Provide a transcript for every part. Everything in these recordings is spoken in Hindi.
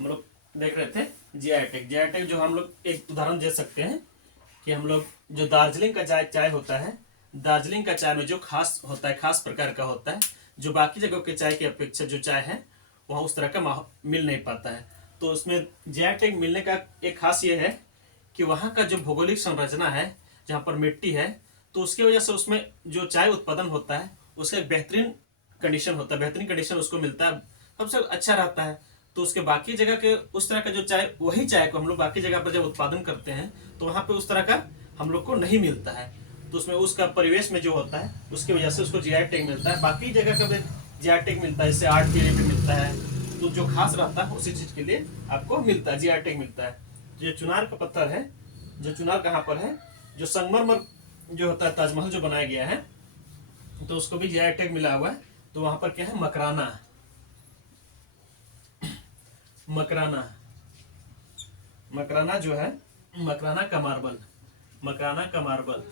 हम लोग देख रहे थे जीआई टैग। जीआई टैग जो हम लोग एक उदाहरण दे सकते हैं कि हम लोग जो दार्जिलिंग का चाय चाय होता है, दार्जिलिंग का चाय में जो खास होता है, खास प्रकार का होता है, जो बाकी जगहों के चाय की अपेक्षा जो चाय है वहाँ उस तरह का मिल नहीं पाता है। तो उसमें जीआई टैग मिलने का एक खास ये है कि वहाँ का जो भौगोलिक संरचना है, जहाँ पर मिट्टी है, तो उसकी वजह से उसमें जो चाय उत्पादन होता है उसका एक बेहतरीन कंडीशन होता है, बेहतरीन कंडीशन उसको मिलता है, सबसे अच्छा रहता है। तो उसके बाकी जगह के उस तरह का जो चाय, वही चाय को हम लोग बाकी जगह पर जब उत्पादन करते हैं तो वहाँ पे उस तरह का हम लोग को नहीं मिलता है। तो उसमें उसका परिवेश में जो होता है उसकी वजह से उसको जीआई टैग मिलता है। बाकी जगह का भी जीआई टैग मिलता है, जैसे आर्ट पीढ़ी पे मिलता है, तो जो खास रहता है उसी चीज के लिए आपको मिलता है, जीआई टैग मिलता है। जो चुनार का पत्थर है, जो चुनार कहाँ पर है, जो संगमरमर जो होता है, ताजमहल जो बनाया गया है, तो उसको भी जीआई टैग मिला हुआ है। तो वहां पर क्या है, मकराना, मकराना, मकराना जो है, मकराना का मार्बल, मकराना का मार्बल,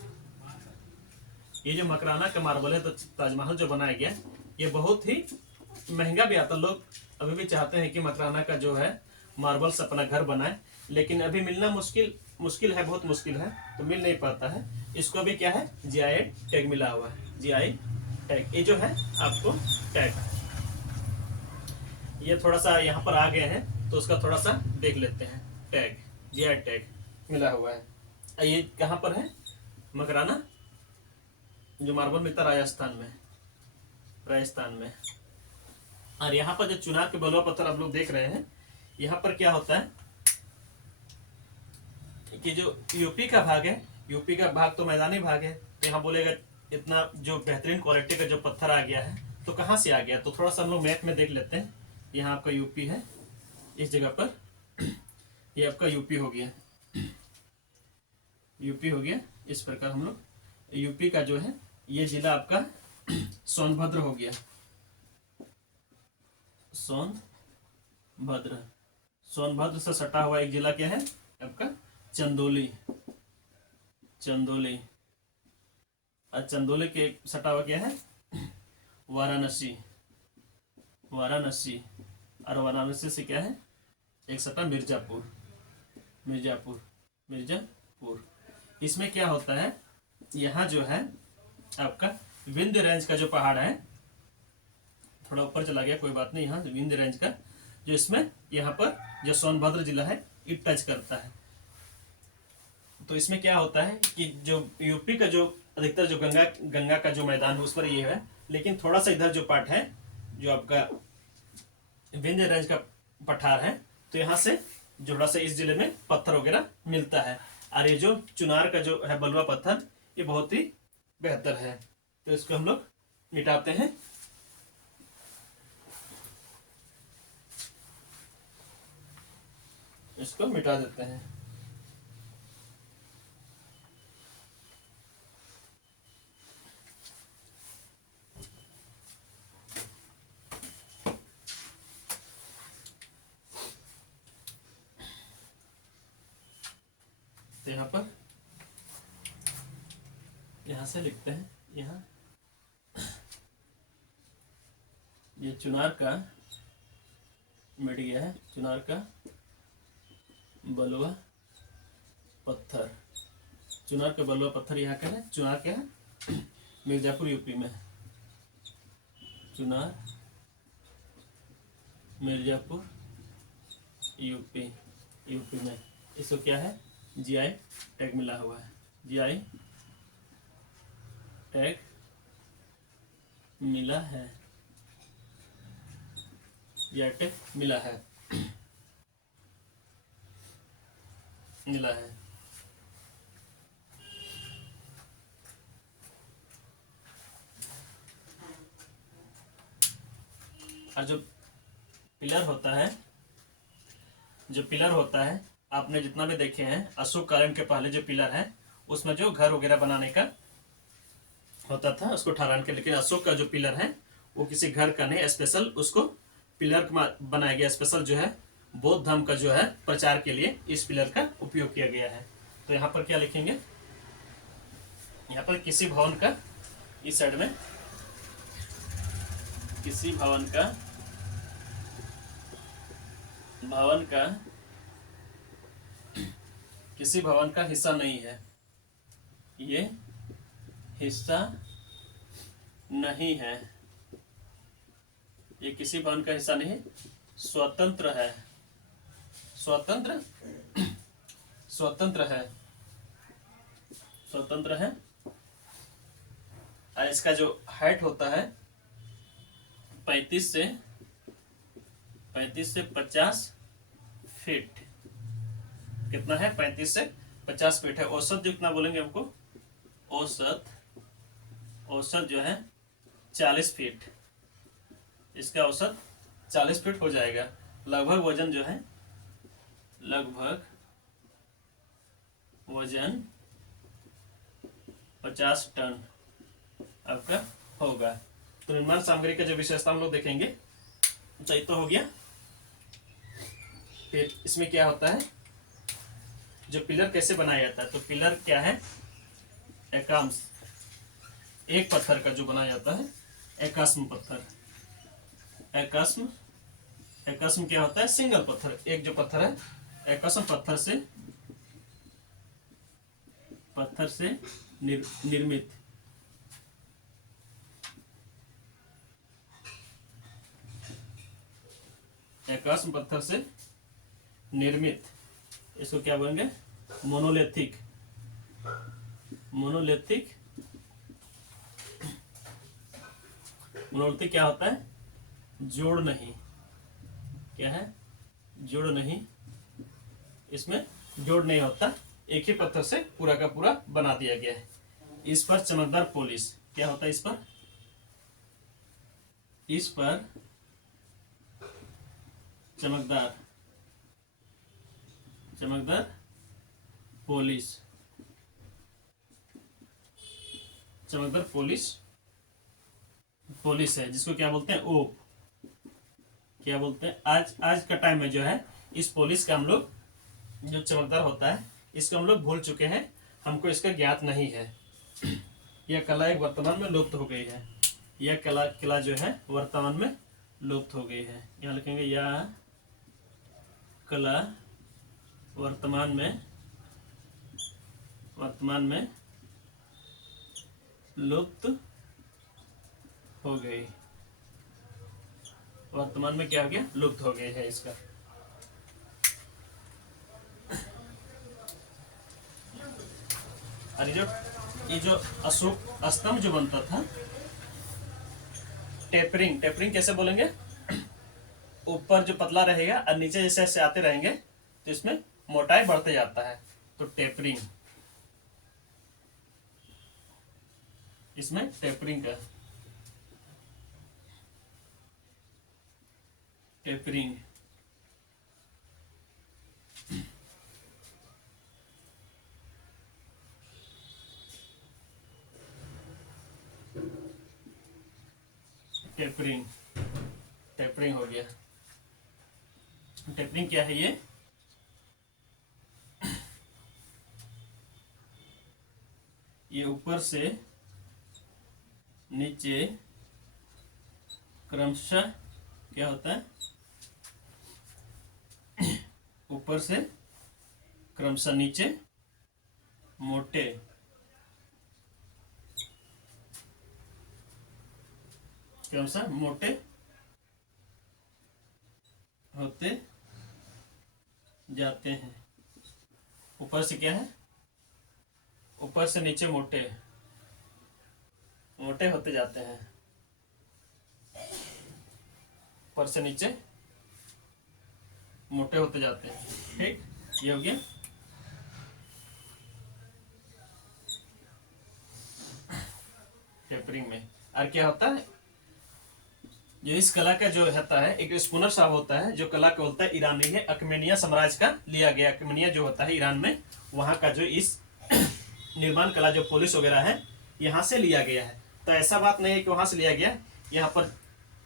ये जो मकराना का मार्बल है, तो ताजमहल जो बनाया गया ये बहुत ही महंगा भी आता। लोग अभी भी चाहते हैं कि मकराना का जो है मार्बल से अपना घर बनाए, लेकिन अभी मिलना मुश्किल मुश्किल है, बहुत मुश्किल है, तो मिल नहीं पाता है। इसको भी क्या है, जीआई टैग मिला हुआ है, जीआई टैग। ये जो है आपको टैग, ये थोड़ा सा यहाँ पर आ गए हैं तो उसका थोड़ा सा देख लेते हैं। टैग, जीआई टैग मिला हुआ है। ये कहाँ पर है, मकराना जो मार्बल मिलता है राजस्थान में, राजस्थान में। और यहाँ पर जो चुनार के बलुआ पत्थर आप लोग देख रहे हैं, यहाँ पर क्या होता है कि जो यूपी का भाग है, यूपी का भाग तो मैदानी भाग है, तो यहाँ बोलेगा इतना जो बेहतरीन क्वालिटी का जो पत्थर आ गया है, तो कहाँ से आ गया। तो थोड़ा सा हम लोग मैप में देख लेते हैं। यहाँ आपका यूपी है, इस जगह पर ये आपका यूपी हो गया, यूपी हो गया। इस प्रकार हम लोग यूपी का जो है, ये जिला आपका सोनभद्र हो गया, सोनभद्र। सोनभद्र से सटा हुआ एक जिला क्या है आपका, चंदौली, चंदौली। और चंदौली के सटा हुआ क्या है, वाराणसी, वाराणसी। और वाराणसी से क्या है, एक सटा मिर्जापुर, मिर्जापुर, मिर्जापुर। इसमें क्या होता है, यहाँ जो है आपका विंध्य रेंज का जो पहाड़ है, थोड़ा ऊपर चला गया कोई बात नहीं, यहाँ विंध्य रेंज का जो इसमें यहाँ पर जो सोनभद्र जिला है ये टच करता है। तो इसमें क्या होता है कि जो यूपी का जो अधिकतर जो गंगा गंगा का जो मैदान है उस पर ये है, लेकिन थोड़ा सा इधर जो पार्ट है जो आपका विंध्य रेंज का पठार है, तो यहाँ से थोड़ा सा इस जिले में पत्थर वगैरह मिलता है। और ये जो चुनार का जो है बलुआ पत्थर, ये बहुत ही बेहतर है। तो इसको हम लोग मिटाते हैं। इसको मिटा देते हैं। तो यहाँ पर यहाँ से लिखते हैं, यहाँ ये चुनार का मिट गया है, चुनार का बलुआ पत्थर, चुनार का बलुआ पत्थर यहाँ का है। चुनार क्या है, मिर्जापुर यूपी में, चुनार मिर्जापुर यूपी, यूपी में। इसको क्या है, जीआई टैग मिला हुआ है, जीआई टैग मिला है, जीआई टैग मिला है, मिला है। और जो पिलर होता है, जो पिलर होता है, आपने जितना भी देखे हैं अशोक कालीन के पहले जो पिलर है उसमें जो घर वगैरह बनाने का होता था उसको ठहराने के, लेकिन अशोक का जो पिलर है वो किसी घर का नहीं, स्पेशल उसको पिलर बनाया गया, स्पेशल जो है बौद्ध धर्म का जो है प्रचार के लिए इस पिलर का उपयोग किया गया है। तो यहाँ पर क्या लिखेंगे, यहाँ पर किसी भवन का, इस साइड में किसी भवन का भवन का किसी भवन का हिस्सा नहीं है, ये हिस्सा नहीं है, ये किसी भवन का हिस्सा नहीं, स्वतंत्र है, स्वतंत्र स्वतंत्र है, स्वतंत्र है। और इसका जो हाइट होता है 35 से 50 फीट। कितना है? 35 से 50 फीट है। औसत जितना बोलेंगे हमको, औसत जो है 40 फीट, इसका औसत 40 फीट हो जाएगा। लगभग वजन जो है, लगभग वजन 50 टन आपका होगा। तो निर्माण सामग्री का जो विशेषता हम लोग देखेंगे, तो ये तो हो गया। फिर इसमें क्या होता है, जो पिलर कैसे बनाया जाता है, तो पिलर क्या है, एकाम्स, एक पत्थर का जो बनाया जाता है, एकास्म पत्थर। एकास्म क्या होता है, सिंगल पत्थर, एक जो पत्थर है, एकास्म पत्थर से निर्मित। एकास्म पत्थर से निर्मित, इसको क्या बोलेंगे, मोनोलिथिक। मोनोलिथिक क्या होता है, जोड़ नहीं, क्या है, जोड़ नहीं, इसमें जोड़ नहीं होता, एक ही पत्थर से पूरा का पूरा बना दिया गया है। इस पर चमकदार पॉलिश, क्या होता है, इस पर चमकदार पॉलिश, चमकदार पॉलिश है, जिसको क्या बोलते हैं, ओप। क्या बोलते हैं, आज का टाइम में जो है, इस पॉलिश का हम लोग, जो चमकदार होता है, इसको हम लोग भूल चुके हैं, हमको इसका ज्ञात नहीं है। यह कला एक वर्तमान में लुप्त हो गई है। यह कला जो है वर्तमान में लुप्त हो गई है। यहाँ लिखेंगे, यह कला वर्तमान में लुप्त हो गई। वर्तमान में क्या हो गया, लुप्त हो गई है इसका। और ये जो अशोक स्तंभ जो बनता था, टेपरिंग कैसे बोलेंगे, ऊपर जो पतला रहेगा और नीचे जैसे ऐसे आते रहेंगे, तो इसमें मोटाई बढ़ते जाता है, तो टेपरिंग, इसमें टेपरिंग टेपरिंग हो गया। टेपरिंग क्या है, ये ऊपर से नीचे क्रमशः क्या होता है, ऊपर से क्रमशः नीचे मोटे, क्रमशः मोटे होते जाते हैं। ऊपर से क्या है, ऊपर से नीचे मोटे होते जाते हैं, ऊपर से नीचे मोटे होते जाते हैं। ठीक, ये हो गया। टेपरिंग में और क्या होता है, जो इस कला का जो होता है, एक स्पूनर साहब होता है, जो कला का होता है, ईरानी है, अकमेनिया साम्राज्य का लिया गया। अकमेनिया जो होता है ईरान में, वहाँ का जो इस निर्माण कला जो पॉलिश वगैरह है, यहाँ से लिया गया है। तो ऐसा बात नहीं है कि वहाँ से लिया गया, यहाँ पर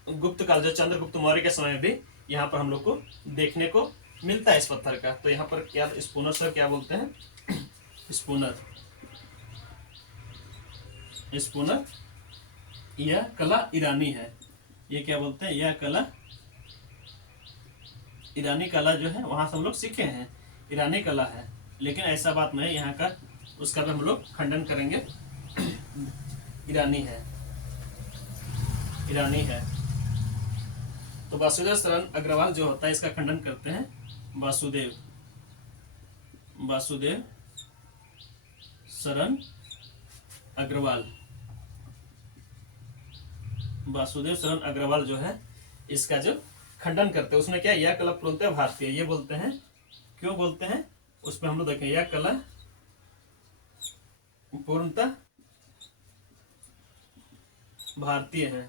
गुप्त काल जो चंद्रगुप्त मौर्य के समय में भी यहाँ पर हम लोग को देखने को मिलता है इस पत्थर का। तो यहाँ पर क्या स्पूनर सर क्या बोलते हैं, स्पूनर, यह कला ईरानी है। ये क्या बोलते हैं, यह कला ईरानी कला जो है वहाँ से हम लोग सीखे हैं, ईरानी कला है, लेकिन ऐसा बात नहीं यहाँ का, उसका भी हम लोग खंडन करेंगे। ईरानी है, ईरानी है। तो वासुदेव शरण अग्रवाल जो होता है इसका खंडन करते हैं वासुदेव, वासुदेव शरण अग्रवाल, वासुदेव शरण अग्रवाल जो है इसका जो खंडन करते हैं, उसमें क्या यह कला पूर्णतः भारतीय ये बोलते हैं। क्यों बोलते हैं उसमें हम लोग देखें, यह कला पूर्णतः भारतीय है,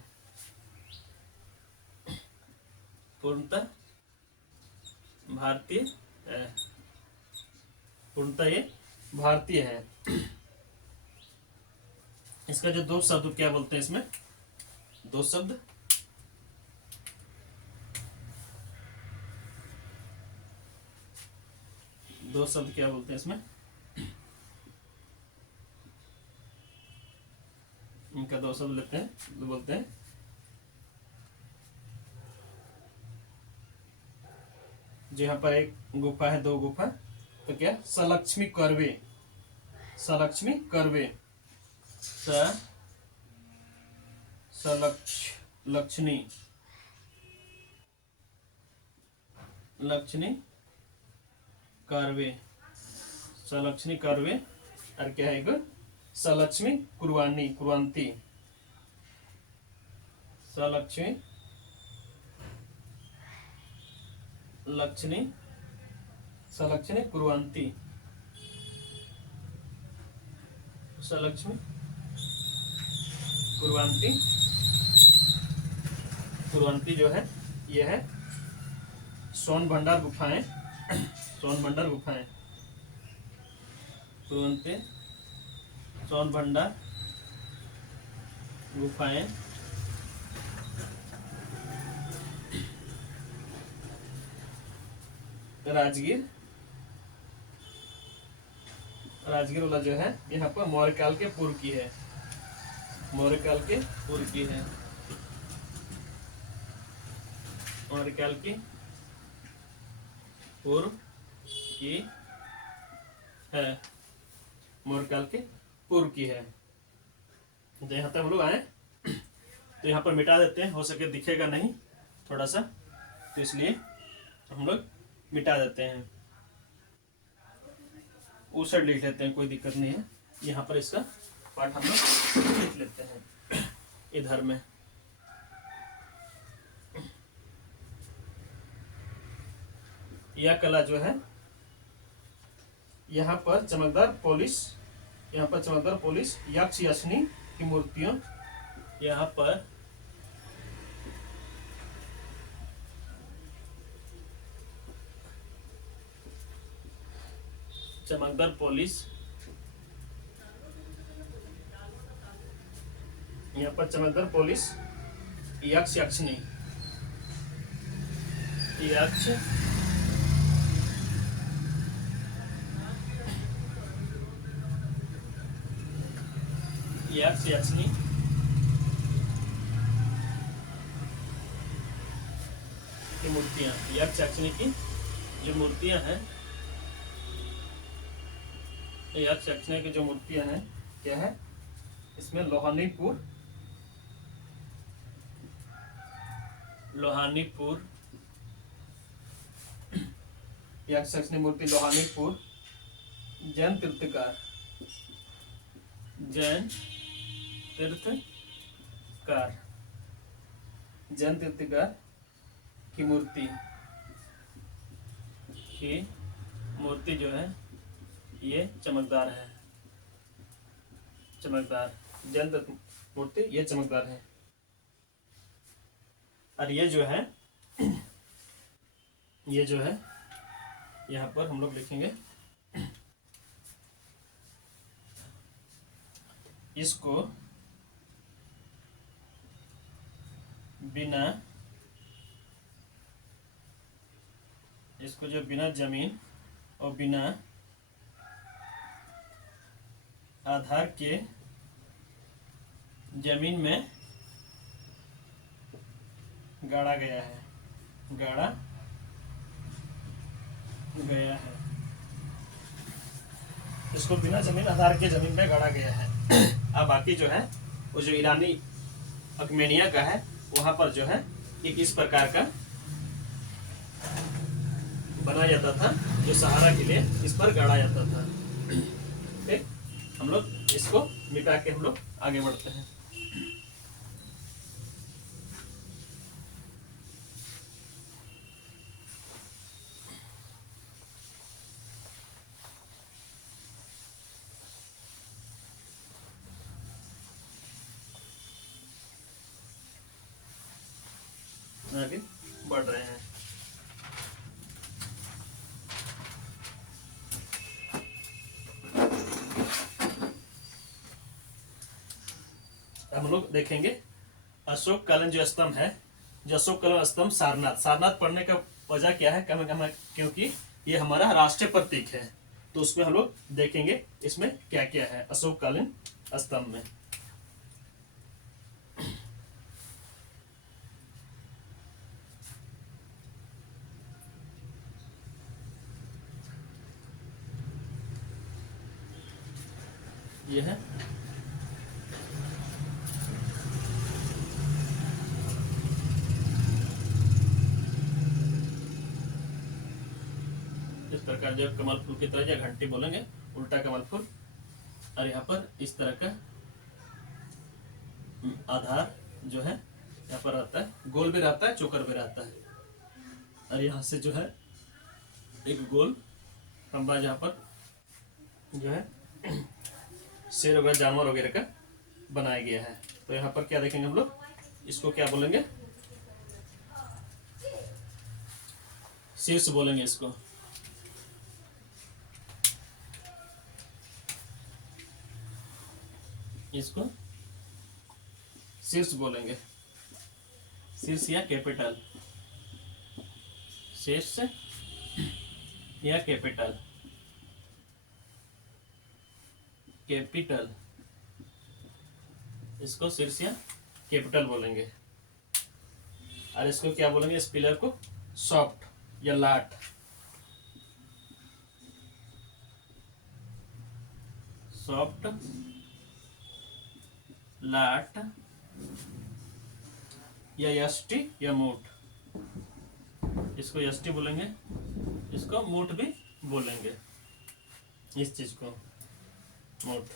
पूर्णतः भारतीय है, पूर्णतः ये भारतीय है। इसका जो दो शब्द क्या बोलते हैं, इसमें दो शब्द, दो शब्द क्या बोलते हैं इसमें, इनका दो शब्द लेते हैं, तो बोलते हैं जो यहाँ पर एक गुफा है, दो गुफा, तो क्या सलक्ष्मी करवे, सलक्ष्मी करवे, लक्ष्मी, लक्ष्मी करवे, सलक्ष्मी करवे, और क्या है एक सलक्ष्मी कुरवानी, कुरवंती, सलक्ष्मी, लक्ष्मी, सलक्ष्मी कुरवंती, सलक्ष्मी कुरवंती, कुरवंती जो है ये है सोन भंडार गुफाएं, सोन भंडार गुफाएं, कुरवंती सोन भंडार गुफाएं, राजगीर, राजगीर वाला जो है यहाँ पर मौर्य काल के पूर्व की है, मौर्य काल के पूर्व की है, मौर्य काल की पूर्व की है, मौर्य काल के पूर्व की है। तो यहाँ तक हम लोग आए, तो यहाँ पर मिटा देते हैं, हो सके दिखेगा नहीं थोड़ा सा, तो इसलिए हम लोग मिटा देते हैं, उस साइड लिख लेते हैं, कोई दिक्कत नहीं है। यहाँ पर इसका पार्ट हम लोग लिख लेते हैं इधर में। यह कला जो है यहाँ पर चमकदार पॉलिश, यहाँ पर चमकदार पॉलिश, यक्ष यक्षिणी की मूर्तियों, यहाँ पर चमकदार पॉलिश, यहाँ पर चमकदार पॉलिश, यक्ष यक्षिणी, यक्ष यक्ष यक्षिणी की मूर्तियां, यक्ष यक्षिणी की जो मूर्तियां हैं, यक्ष यक्षिणी की जो मूर्तियां हैं क्या है, इसमें लोहानीपुर, लोहानीपुर यक्ष यक्षिणी मूर्ति लोहानीपुर, जैन तीर्थकार, जैन तीर्थकार, जैन तीर्थकार की मूर्ति, की मूर्ति जो है ये चमकदार है, चमकदार, जैन मूर्ति ये चमकदार है। और ये जो है ये जो है यहाँ पर हम लोग लिखेंगे, इसको बिना, इसको जो बिना जमीन और बिना आधार के जमीन में गाड़ा गया है, गाड़ा गया है। इसको बिना जमीन आधार के जमीन पे गाड़ा गया है। अब बाकी जो है वो जो ईरानी अर्मेनिया का है, वहां पर जो है एक इस प्रकार का बनाया जाता था, जो सहारा के लिए इस पर गाड़ा जाता था। ठीक, हम लोग इसको मिटा के हम लोग आगे बढ़ते हैं। आगे बढ़ रहे हैं। हम लोग देखेंगे अशोक कालीन जो स्तंभ है, जो अशोक कालीन स्तंभ सारनाथ, सारनाथ पढ़ने का वजह क्या है, क्योंकि ये हमारा राष्ट्रीय प्रतीक है। तो उसमें हम लोग देखेंगे इसमें क्या क्या है अशोक कालीन स्तंभ में। ये है इस प्रकार, जब कमल फूल की तरह या घंटी बोलेंगे उल्टा कमल फूल, और यहाँ पर इस तरह का आधार जो है यहाँ पर रहता है, गोल भी रहता है, चौकर भी रहता है। और यहाँ से जो है एक गोल खंबा, जहाँ पर जो है शेर वगैरह जानवर वगैरह का बनाया गया है। तो यहाँ पर क्या देखेंगे हम लोग, इसको क्या बोलेंगे, शीर्ष बोलेंगे इसको। इसको शीर्ष बोलेंगे, शीर्ष या कैपिटल, शीर्ष या कैपिटल, कैपिटल, इसको शीर्ष या कैपिटल बोलेंगे। और इसको क्या बोलेंगे, इस पिलर को सॉफ्ट या लाट, सॉफ्ट, लाट या यष्टि या मूठ, इसको यष्टि बोलेंगे, इसको मूठ भी बोलेंगे, इस चीज को मूठ।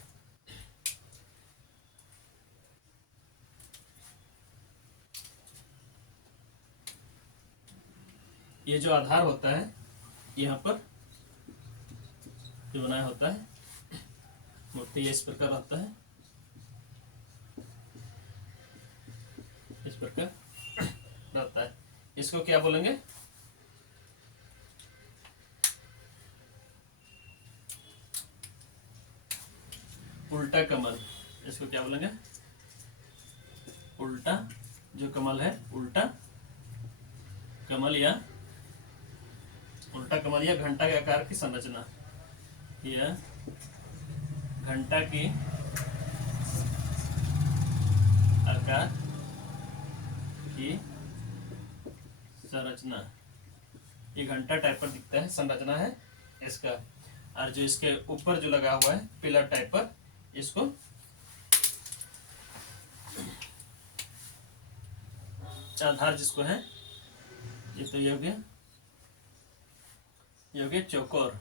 ये जो आधार होता है यहाँ पर जो बनाया होता है मूर्ति, ये इस प्रकार होता है, इस प्रकार रहता है। इसको क्या बोलेंगे, उल्टा कमल, इसको क्या बोलेंगे, उल्टा जो कमल है, उल्टा कमल या उल्टा कमल या घंटा के आकार की संरचना, यह घंटा की आकार की संरचना, ये घंटा टाइप पर दिखता है, संरचना है इसका। और जो इसके ऊपर जो लगा हुआ है पिलर टाइप पर, इसको आधार जिसको है, ये तो ये हो गया, ये हो गया चौकोर,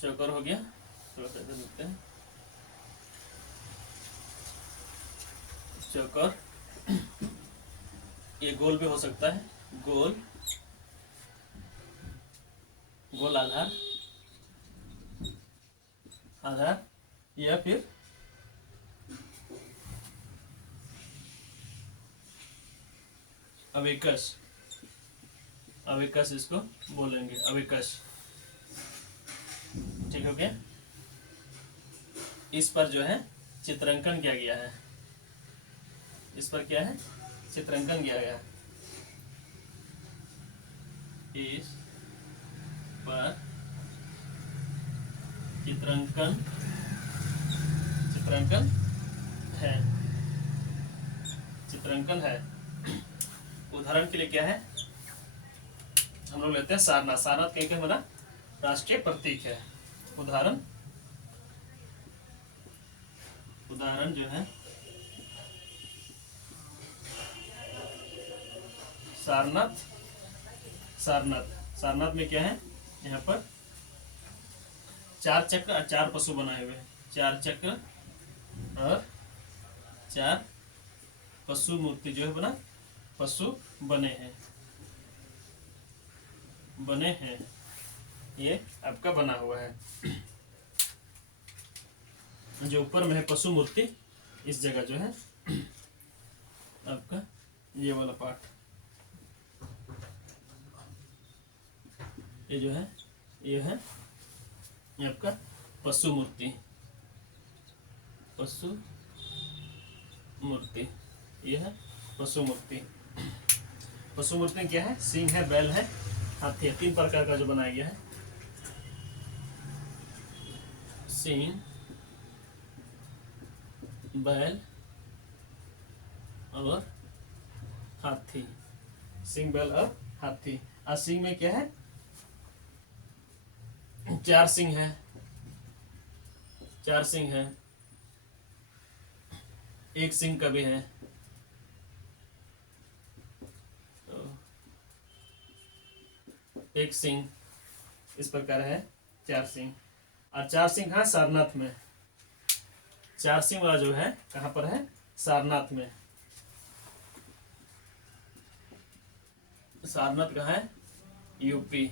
चौकोर हो गया। थोड़ा सा इधर देखते हैं, चौकोर, ये गोल भी हो सकता है, गोल, गोल आधार, आधार, या फिर अवेकस, अवेकस इसको बोलेंगे, अवेकस। ठीक हो गया। इस पर जो है चित्रांकन किया गया है, इस पर क्या है, चित्रांकन किया गया, इस पर चित्रांकन, चित्रांकन है, चित्रांकन है। उदाहरण के लिए क्या है, हम लोग लेते हैं सारनाथ। सारनाथ क्या हमारा राष्ट्रीय प्रतीक है। उदाहरण उदाहरण जो है सारनाथ। सारनाथ सारनाथ में क्या है, यहाँ पर 4 चक्र और 4 पशु बनाए हुए हैं। 4 चक्र और 4 पशु मूर्ति जो है बना, पशु बने हैं। ये आपका बना हुआ है। जो ऊपर में है पशु मूर्ति, इस जगह जो है आपका ये वाला पार्ट, ये जो है ये है ये आपका पशु मूर्ति। पशु मूर्ति ये है पशु मूर्ति। पशु मूर्ति क्या है, सिंह है, बैल है, हाथी है। 3 प्रकार का जो बनाया गया है, सिंह, बैल और हाथी। सिंह, बैल और हाथी। और सिंह में क्या है, 4 सिंह है। 4 सिंह है। 1 सिंह का भी है। तो 1 सिंह इस प्रकार है, 4 सिंह। और 4 सिंह है सारनाथ में। 4 सिंह वाला जो है कहाँ पर है, सारनाथ में। सारनाथ कहाँ है, यूपी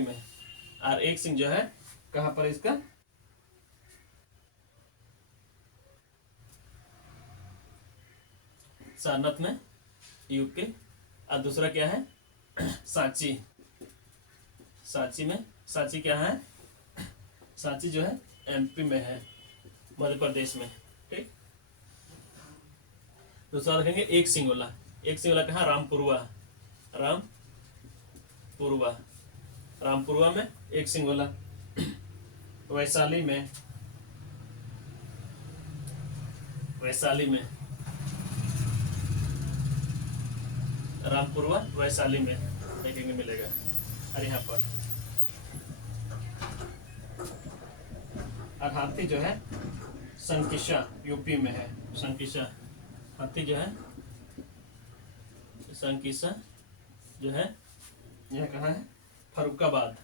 में। और 1 सिंह जो है कहाँ पर, इसका सारनाथ में, यूपी। और दूसरा क्या है, सांची। सांची में, सांची क्या है, सांची जो है एमपी में है, मध्य प्रदेश में। ठीक। दूसरा रखेंगे 1 सिंह वाला। 1 सिंह वाला कहाँ, रामपुरवा में 1 सिंह वाला। वैशाली में रामपुरवा, वैशाली में देखेंगे मिलेगा। और यहाँ पर और हाथी जो है संकिसा, यूपी में है। संकिसा हाथी जो है, संकिसा जो है यह कहाँ है, फर्रुखाबाद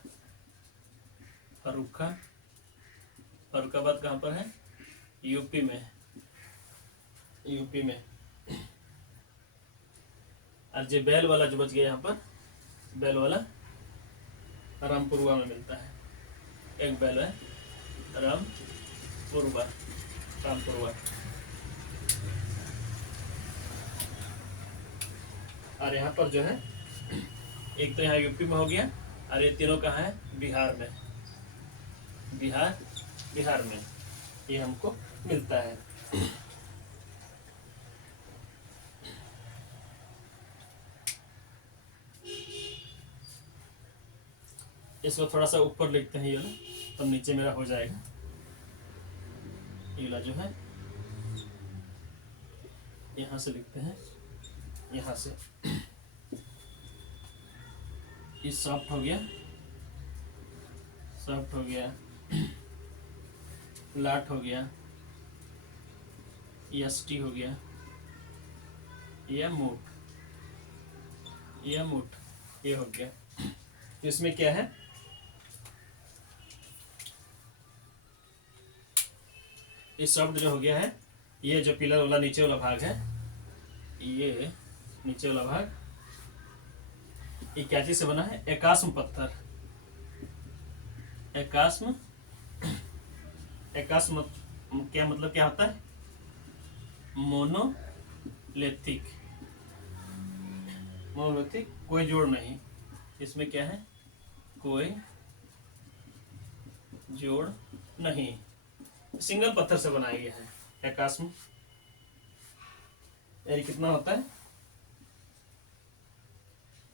कहाँ पर है, यूपी में। और जो बैल वाला जो बच गया यहाँ पर, बैल वाला रामपुरवा में मिलता है। एक बैल है रामपुरवा। और यहाँ पर जो है एक तो यहाँ यूपी में हो गया, और ये तीनों कहाँ है, बिहार में। बिहार में ये हमको मिलता है। इसको थोड़ा सा ऊपर लिखते हैं, ये वाला तो नीचे मेरा हो जाएगा। ये वाला जो है यहाँ से लिखते हैं, यहाँ से। ये सॉफ्ट हो गया, लाट हो गया, एसटी हो गया, मूठ, ये हो गया। इसमें क्या है, ये सॉफ्ट जो हो गया है, ये जो पिलर वाला नीचे वाला भाग है, ये नीचे वाला भाग, ये क्या चीज से बना है, एकास्म पत्थर। एकास्म क्या मतलब, क्या होता है, मोनोलिथिक, कोई जोड़ नहीं। इसमें क्या है, कोई जोड़ नहीं, सिंगल पत्थर से बनाया गया है। एकास्म यानी कितना होता है,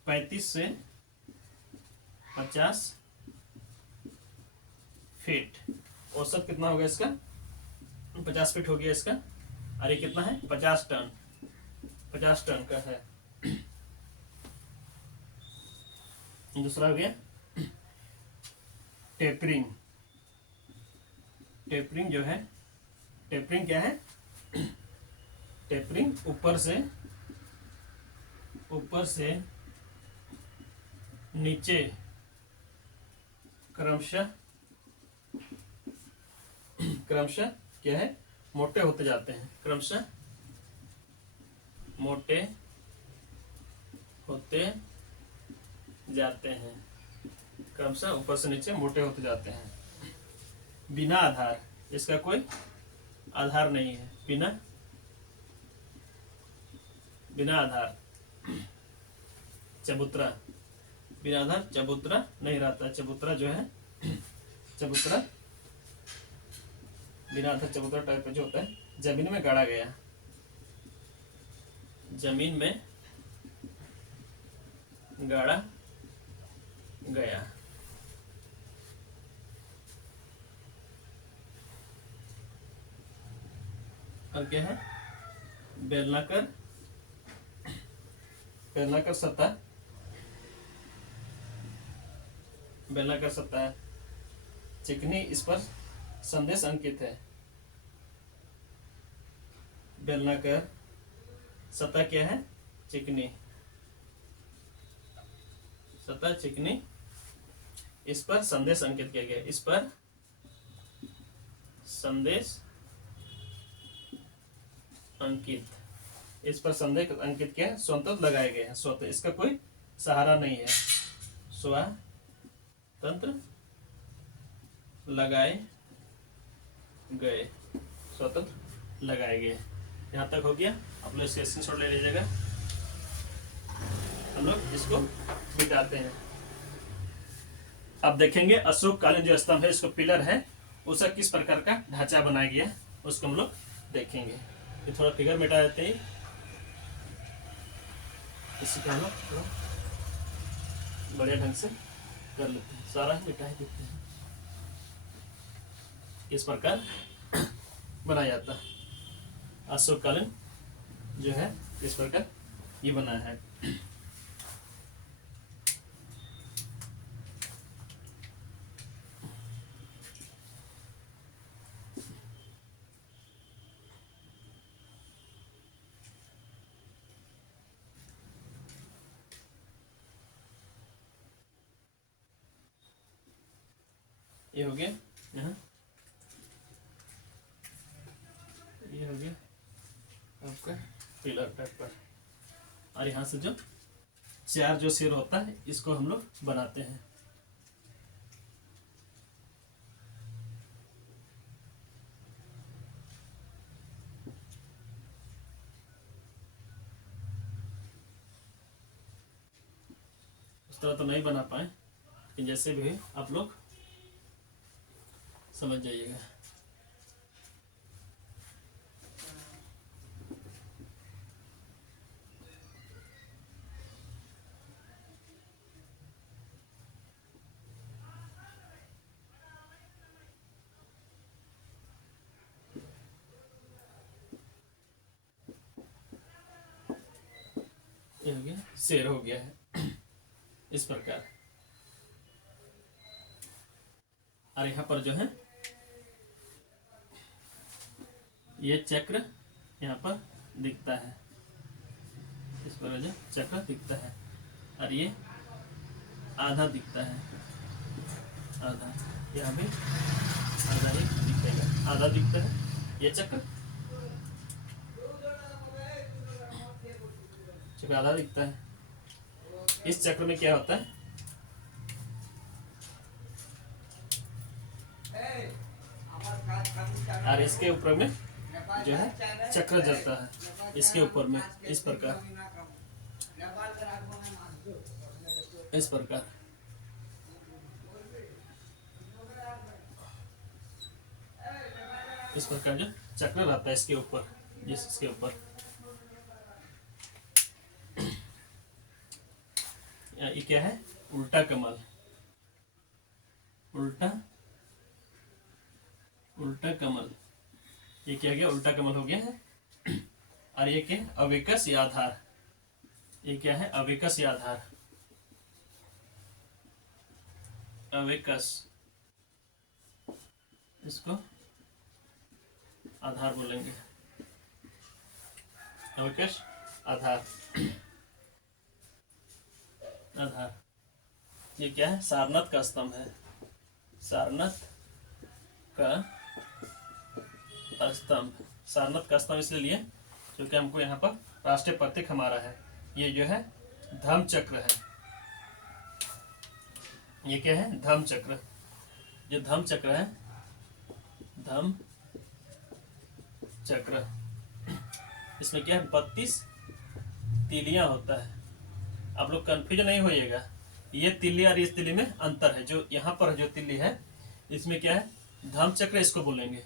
35 से 50 फीट। औसत कितना होगा इसका, 50 फीट हो गया इसका। और ये कितना है, 50 टन का है। दूसरा हो गया टेपरिंग। टेपरिंग जो है, टेपरिंग क्या है? टेपरिंग ऊपर से नीचे क्रमशः क्या है, मोटे होते जाते हैं। क्रमशः मोटे होते जाते हैं। क्रमशः ऊपर से नीचे मोटे होते जाते हैं। बिना आधार, इसका कोई आधार नहीं है। बिना आधार चबूतरा, बिना आधार चबूतरा नहीं रहता। चबूतरा जो है, चबूतरा बिना आधार चबूतरा टाइप का जो होता है, जमीन में गाड़ा गया, जमीन में गाड़ा गया। और क्या है? बेलनाकर सतह, बेलनाकर सतह चिकनी, इस पर संदेश अंकित है। बेलनाकर सतह क्या है? चिकनी, सतह चिकनी, इस पर संदेश अंकित किया गया। इस पर संदेश अंकित, इस पर संदेश अंकित क्या है? स्वतंत्र लगाए गए हैं। स्वतः, इसका कोई सहारा नहीं है। स्वतंत्र लगाए गए, स्वतंत्र लगाए गए। यहाँ तक हो गया। आप लोग इसका स्क्रीनशॉट ले लीजिएगा। हम लोग इसको मिटाते हैं। अब देखेंगे अशोक कालीन जो स्तंभ है, इसको पिलर है, उसका किस प्रकार का ढांचा बनाया गया, उसको हम लोग देखेंगे। ये थोड़ा फिगर मिटा देते हैं, इसी का हम लोग थोड़ा बढ़िया ढंग से कर लेते हैं। सारा ही मिटा ही देते हैं। किस प्रकार बनाया जाता है अशोक कालीन जो है, किस प्रकार ये बना है। ये हो गया यहाँ, ये हो गया आपका पिलर टाइप पर। और यहाँ से जो चार जो सिर होता है, इसको हम लोग बनाते हैं। उस तरह तो नहीं बना पाए, लेकिन जैसे भी आप लोग समझ जाइएगा। ये हो गया, शेर हो गया है इस प्रकार। और यहाँ पर जो है ये चक्र यहाँ पर दिखता है, इस पर जो चक्र दिखता है। और ये आधा दिखता है, आधा यहाँ भी आधा ही दिखेगा, आधा दिखता है ये चक्र आधा दिखता है। इस चक्र में क्या होता है? और इसके ऊपर में जो है चक्र जलता है, इसके ऊपर में इस प्रकार, इस प्रकार। इस प्रकार जो चक्र रहता है इसके ऊपर, इसके ऊपर। ये क्या है? उल्टा कमल, उल्टा कमल। ये क्या गया? उल्टा कमल हो गया है। और ये क्या? अविकस या आधार। ये क्या है? अविकस या आधार। अवेकस, इसको आधार बोलेंगे। अवेकस आधार, आधार ये क्या है? सारनाथ का स्तंभ है, सारनाथ का स्तंभ। सारनाथ का स्तंभ इसलिए लिए क्योंकि हमको यहाँ पर राष्ट्रीय प्रतीक हमारा है, ये जो है धम्म चक्र है। ये क्या है? धम्म चक्र। जो धम्म चक्र है, धम्म चक्र, इसमें क्या है? 32 तीलियां होता है। आप लोग कंफ्यूज नहीं होइएगा, ये तिल्ली और इस तिल्ली में अंतर है। जो यहाँ पर जो तिल्ली है इसमें क्या है? धम्म चक्र इसको बोलेंगे,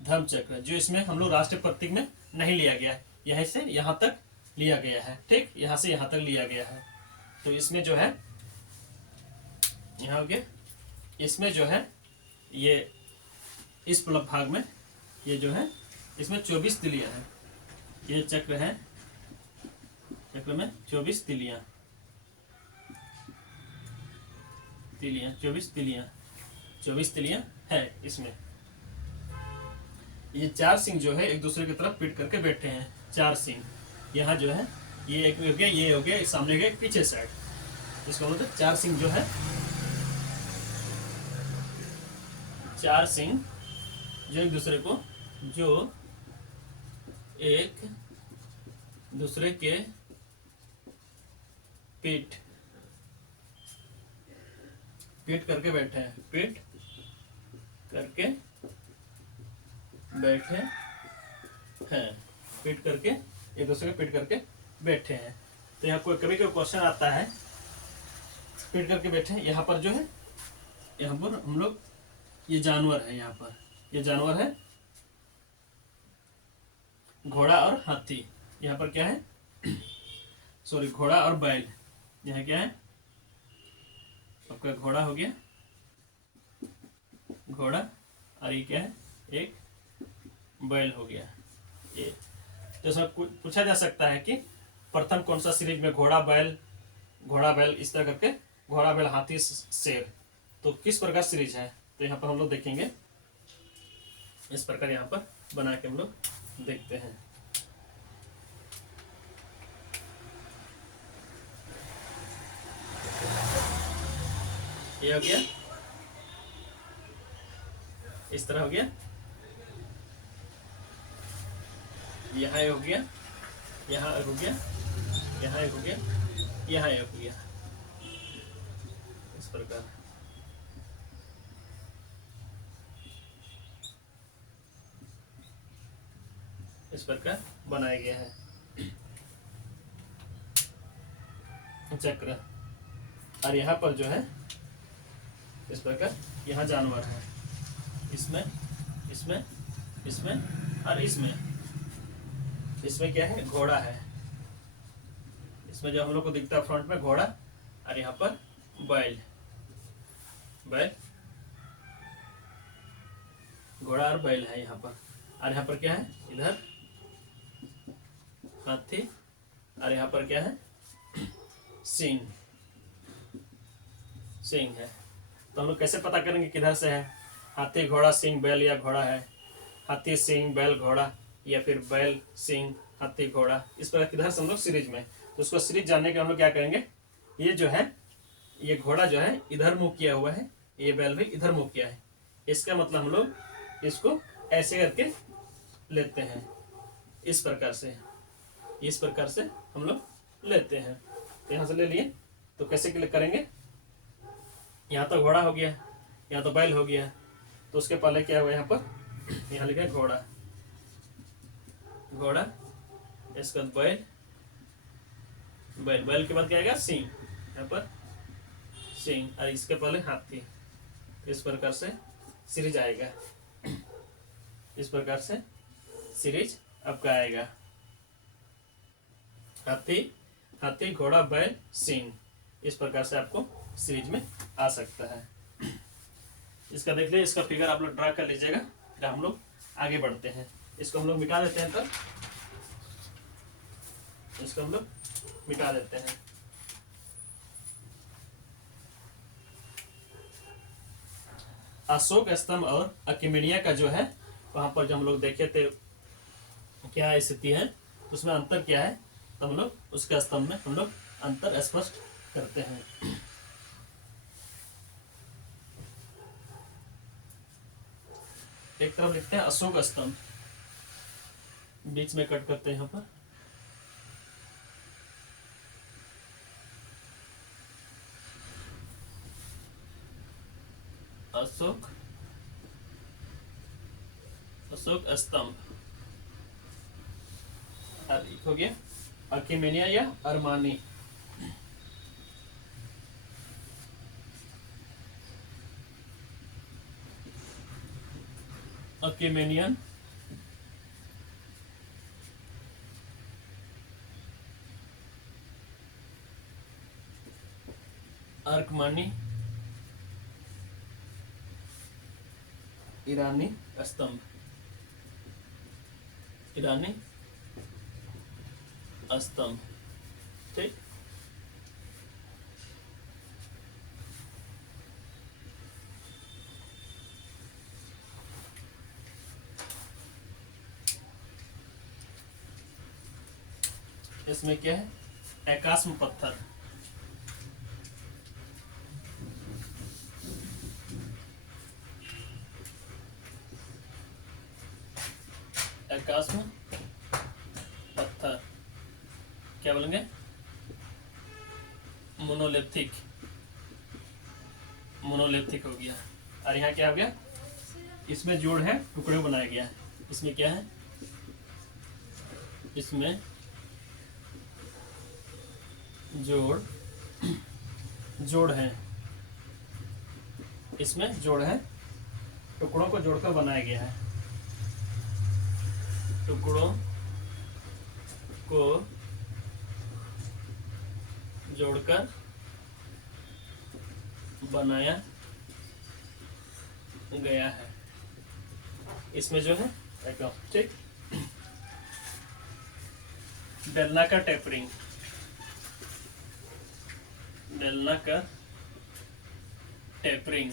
धम्म चक्र। जो इसमें हम लोग राष्ट्रीय प्रतीक में नहीं लिया गया है, यहीं से यहाँ तक लिया गया है, ठीक, यहाँ से यहाँ तक लिया गया है। तो इसमें जो है, यहाँ हो गया, इसमें जो है ये इस भाग में ये जो है इसमें 24 तिलियां हैं। ये चक्र है, चक्र में 24 तिलियां, 24 तिलियां है इसमें। ये 4 सिंह जो है एक दूसरे की तरफ पीट करके बैठे हैं, 4 सिंह। यहाँ जो है ये एक हो गया, ये हो गया, सामने गए पीछे साइड, इसका मतलब 4 सिंह जो है, 4 सिंह जो एक दूसरे को, जो एक दूसरे के पीठ करके बैठे हैं, पीठ करके बैठे हैं, पीठ करके एक दूसरे के पीठ करके बैठे हैं। तो यहाँ कोई कभी कोई क्वेश्चन आता है, पीठ करके बैठे हैं, यहाँ पर जो है, यहाँ पर हम लोग, ये जानवर है, यहाँ पर ये जानवर है घोड़ा और हाथी। यहाँ पर क्या है? सॉरी, घोड़ा और बैल। यहाँ क्या है? आपका घोड़ा हो गया, घोड़ा, और ये क्या है? एक बैल हो गया। ये तो सब पूछा जा सकता है कि प्रथम कौन सा सीरीज में घोड़ा बैल इस तरह करके, घोड़ा बैल हाथी शेर, तो किस प्रकार सीरीज है? तो यहाँ पर हम लोग देखेंगे, इस प्रकार यहाँ पर बना के हम लोग देखते हैं। ये हो गया, इस तरह हो गया, यहाँ एक हो गया, यहाँ एक हो गया, यहाँ एक हो गया, यहाँ एक हो गया, इस प्रकार। इस प्रकार बनाया गया है चक्र। और यहाँ पर जो है इस प्रकार, यहाँ जानवर है, इसमें इसमें इसमें और इसमें क्या है? घोड़ा है। इसमें जो हम लोग को दिखता है फ्रंट में घोड़ा, और यहाँ पर बैल, घोड़ा और बैल है यहाँ पर। और यहाँ पर क्या है? इधर हाथी, और यहाँ पर क्या है? सिंह है। तो हम लोग कैसे पता करेंगे किधर से है? हाथी घोड़ा सिंह बैल, या घोड़ा है हाथी सिंह बैल घोड़ा, या फिर बैल सिंह हाथी घोड़ा, इस प्रकार किधर से हम लोग सीरीज में। तो उसको सीरीज जानने के हम लोग क्या करेंगे? ये जो है, ये घोड़ा जो है इधर मुंह किया हुआ है, ये बैल भी इधर मुंह किया है, इसका मतलब हम लोग इसको ऐसे करके लेते हैं, इस प्रकार से, इस प्रकार से हम लोग लेते हैं। तो यहाँ से ले लिए, तो कैसे क्लिक करेंगे? यहाँ तो घोड़ा हो गया, यहाँ तो बैल हो गया, तो उसके पहले क्या हुआ? यहाँ पर यहाँ लिखा है घोड़ा, इसके बाद बैल के बाद क्या आएगा? सिंह, यहाँ पर सिंह, और इसके पहले हाथी। इस प्रकार से सीरीज आएगा, इस प्रकार से सीरीज आपका आएगा। हाथी घोड़ा बैल सिंह, इस प्रकार से आपको सीरीज में आ सकता है। इसका देख लीजिए, इसका फिगर आप लोग ड्रा कर लीजिएगा, फिर हम लोग आगे बढ़ते हैं। इसको हम लोग मिटा देते हैं, तब इसको हम लोग मिटा देते हैं। अशोक स्तंभ और अकेमेनिया का जो है वहां पर जो हम लोग देखे थे क्या स्थिति है, उसमें अंतर क्या है, तो हम लोग उसके स्तंभ में हम लोग अंतर स्पष्ट करते हैं। एक तरफ लिखते हैं अशोक स्तंभ, बीच में कट करते हैं यहाँ पर, अशोक स्तंभ, हो गया अकेमेनिया या अरमानी। अकेमेनियन, अर्कमानी, ईरानी स्तंभ, ईरानी स्तंभ। ठीक, इसमें क्या है, एकास्म पत्थर, एकास्म पत्थर क्या बोलेंगे, मोनोलिथिक, मोनोलिथिक हो गया। और यहाँ क्या हो गया, इसमें जोड़ है, टुकड़े बनाया गया है। इसमें क्या है, इसमें जोड़ है, इसमें जोड़ है, टुकड़ों को जोड़कर बनाया गया है, टुकड़ों को जोड़कर बनाया गया है। इसमें जो है एकदम ठीक। बेलनाकार टेपरिंग, बेलनाकार टेपरिंग,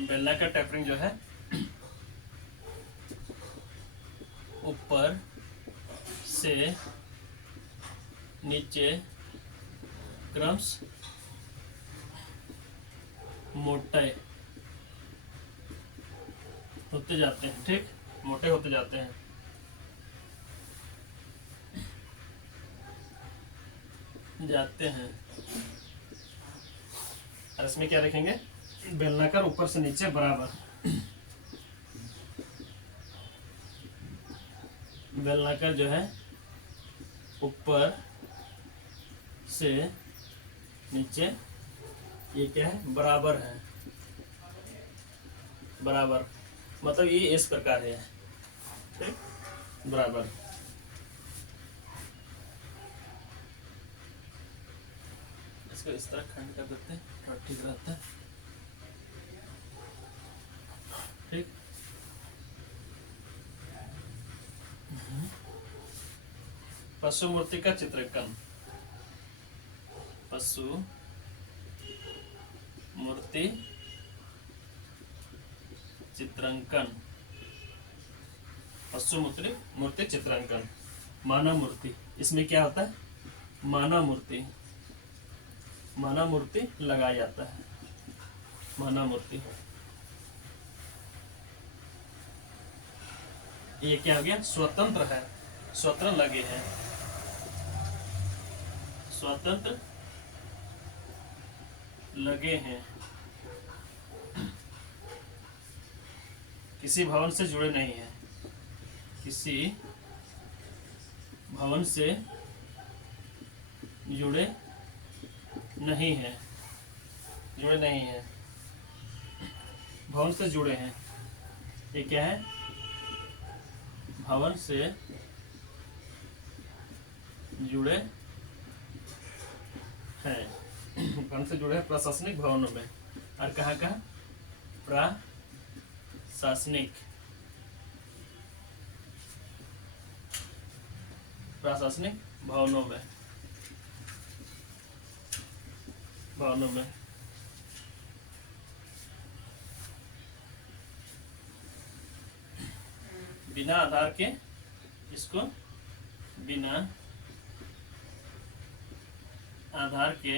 बेलनाकार टेपरिंग जो है ऊपर से नीचे क्रम्स मोटे होते जाते हैं। ठीक, मोटे होते जाते हैं। और इसमें क्या लिखेंगे, बेलनाकार ऊपर से नीचे बराबर, बेलनाकार जो है ऊपर से नीचे, ये क्या है, बराबर है, बराबर मतलब ये इस प्रकार है। ठीक, बराबर। इसको इस तरह खंड कर देते हैं, थोड़ा ठीक रहता है। ठीक, पशु मूर्ति का चित्रकन, पशु मूर्ति चित्रांकन, पशु मूर्ति चित्रांकन। मानव मूर्ति, इसमें क्या होता है, मानव मूर्ति, मानव मूर्ति लगाया जाता है, मानव मूर्ति। ये क्या हो गया, स्वतंत्र है, स्वतंत्र लगे हैं, स्वतंत्र लगे हैं, किसी भवन से जुड़े नहीं हैं, किसी भवन से जुड़े नहीं हैं, जुड़े नहीं हैं, भवन से जुड़े हैं। ये क्या है, भवन से जुड़े हैं, भवन से जुड़े हैं प्रशासनिक भवनों में। और कहाँ कहाँ, प्रशासनिक, प्रशासनिक भवनों में, भवनों में। बिना आधार के इसको बिना आधार के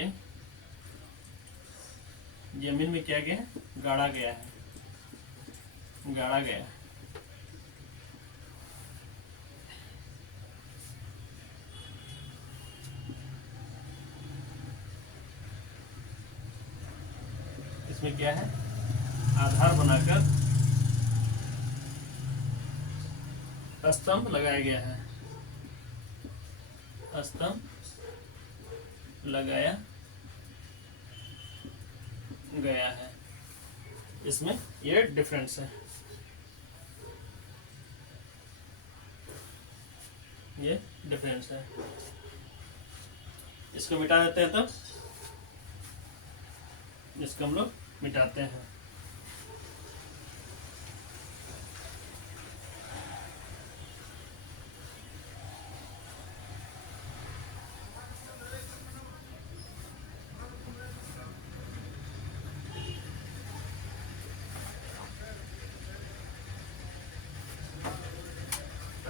जमीन में क्या गया है, गाड़ा गया है, गाड़ा गया है। इसमें क्या है, आधार बनाकर स्तंभ लगाया गया है, स्तंभ लगाया गया है। इसमें ये डिफरेंस है, ये डिफरेंस है। इसको मिटा देते हैं, तब इसको हम लोग मिटाते हैं।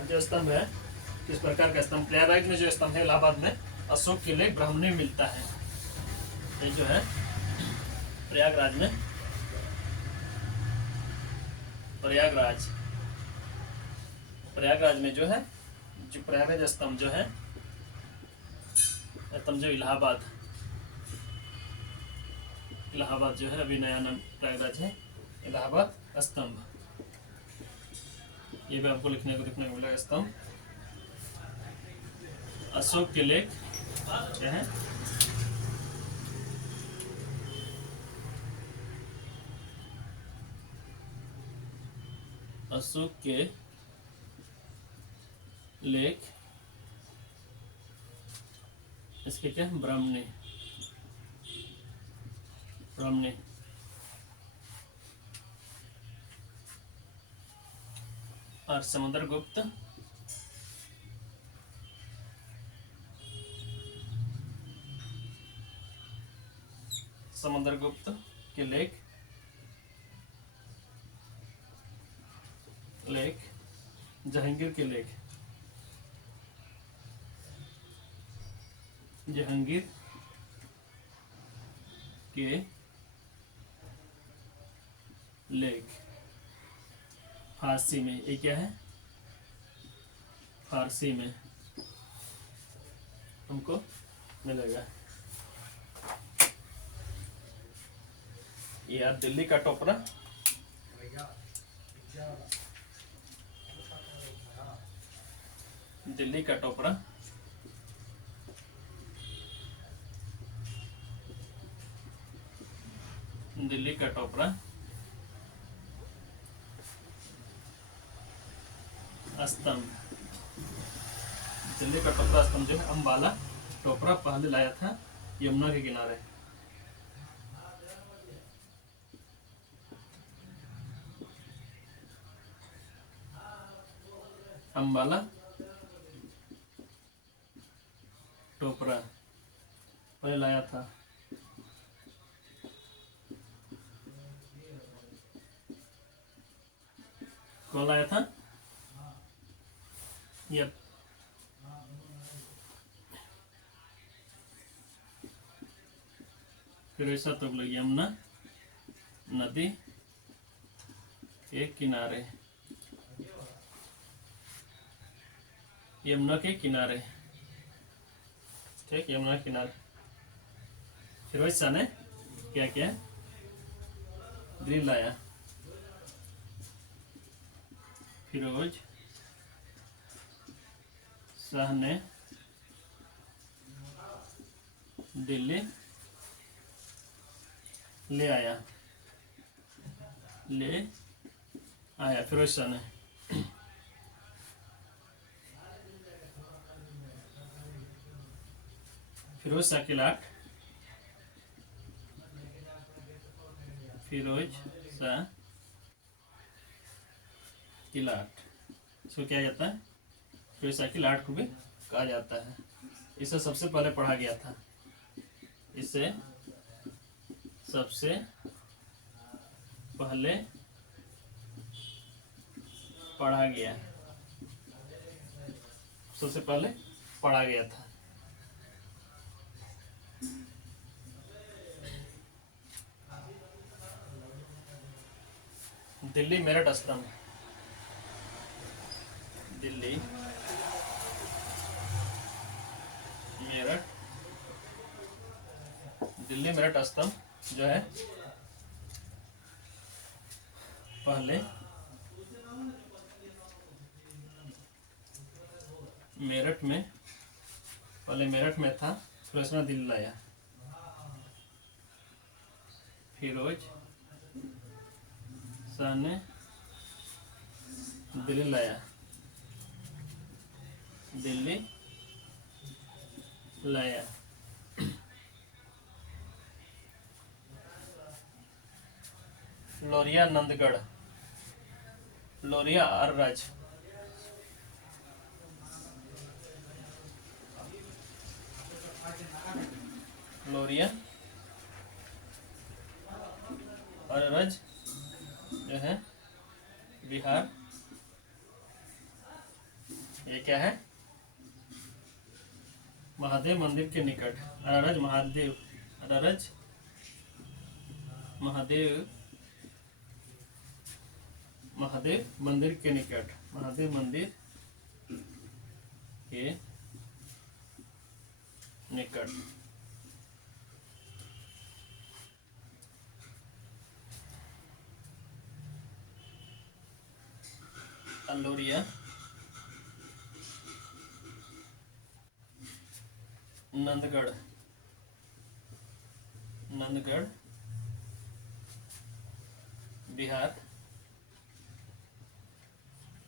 जो स्तंभ है, किस प्रकार का स्तंभ, प्रयागराज में जो स्तंभ है, इलाहाबाद में अशोक के लिए ब्राह्मणी मिलता है। ये जो है प्रयागराज में, प्रयागराज में जो है, जो प्रयागराज स्तंभ जो है, स्तंभ जो इलाहाबाद जो है, अभी नया नाम प्रयागराज है, इलाहाबाद स्तंभ। ये भी आपको देखने को मिलेगा। स्तंभ अशोक के लेख क्या है, अशोक के लेख, इसके क्या, ब्राह्मणी, और समुद्रगुप्त के लेख जहांगीर के लेख, जहांगीर के लेख फारसी में, ये क्या है, फारसी में हमको मिलेगा। ये यार दिल्ली का टोपरा, दिल्ली का टोपरा, दिल्ली का टोपरा स्तंभ, दिल्ली का टोपरा स्तंभ जो है, अम्बाला टोपरा पहले लाया था यमुना के किनारे। अम्बाला टोपरा पहले लाया था, कौन लाया था, यप फिर ऐसा तो यमुना नदी के किनारे, यमुना के किनारे, ठीक, यमुना के किनारे। फिरोज शाह ने क्या किया, दिल्ली लाया, फिरोज शाह ने दिल्ली ले आया, फिरोज शाह ने। फिरोज शाह की लाट, फिरोज शाह की लाट, इसको क्या जाता है, फिरोज शाह की लाट को भी कहा जाता है। इसे सबसे पहले पढ़ा गया था, इसे सबसे पहले पढ़ा गया। सबसे पहले पढ़ा गया था। दिल्ली मेरठ स्तंभ, दिल्ली मेरठ, दिल्ली मेरठ स्तंभ जो है पहले मेरठ में था, फिर उसने दिल्ली लाया। फिरोज शाह ने दिल्ली लाया, दिल्ली लाया। लोरिया नंदगढ़, लोरिया अररज, लोरिया अररज जो है बिहार। ये क्या है? महादेव मंदिर के निकट, अररज महादेव, अररज महादेव, महादेव मंदिर के निकट, महादेव मंदिर के निकट। लोरिया नंदगढ़, नंदगढ़ बिहार।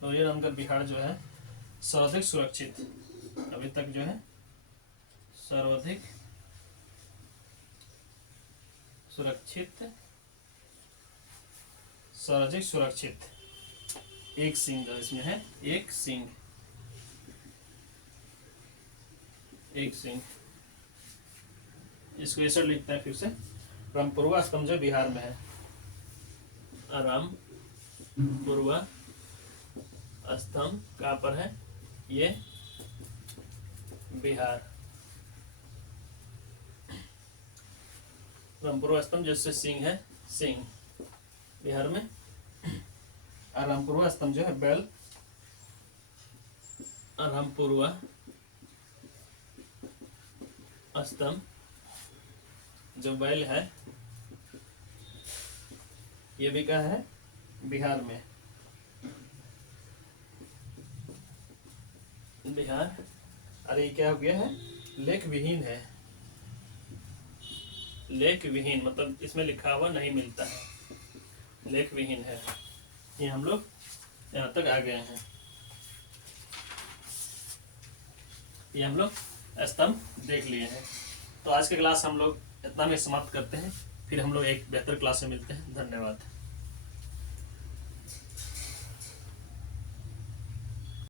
लोरिया नंदगढ़ बिहार जो है सर्वाधिक सुरक्षित, अभी तक जो है सर्वाधिक सुरक्षित, सर्वाधिक सुरक्षित। एक सिंह जो इसमें है, एक सिंह, एक सिंह। इसको ऐसा लिखते हैं फिर से, रामपुरवा स्तंभ जो बिहार में है, रामपुरवा स्तंभ कहाँ पर है? ये बिहार। रामपुरवा स्तंभ जैसे सिंह है, सिंह बिहार में। रामपुरवा स्तंभ जो है बैल, रामपुरवा स्तंभ जो बैल है ये भी कहाँ है? बिहार में, बिहार। अरे क्या हो गया है? लेख विहीन है, लेख विहीन मतलब इसमें लिखा हुआ नहीं मिलता है, लेख विहीन है। ये हम लोग यहाँ तक आ गए हैं। ये हम लोग स्तंभ देख लिए हैं। तो आज के क्लास हम लोग इतना में समाप्त करते हैं, फिर हम लोग एक बेहतर क्लास में मिलते हैं। धन्यवाद।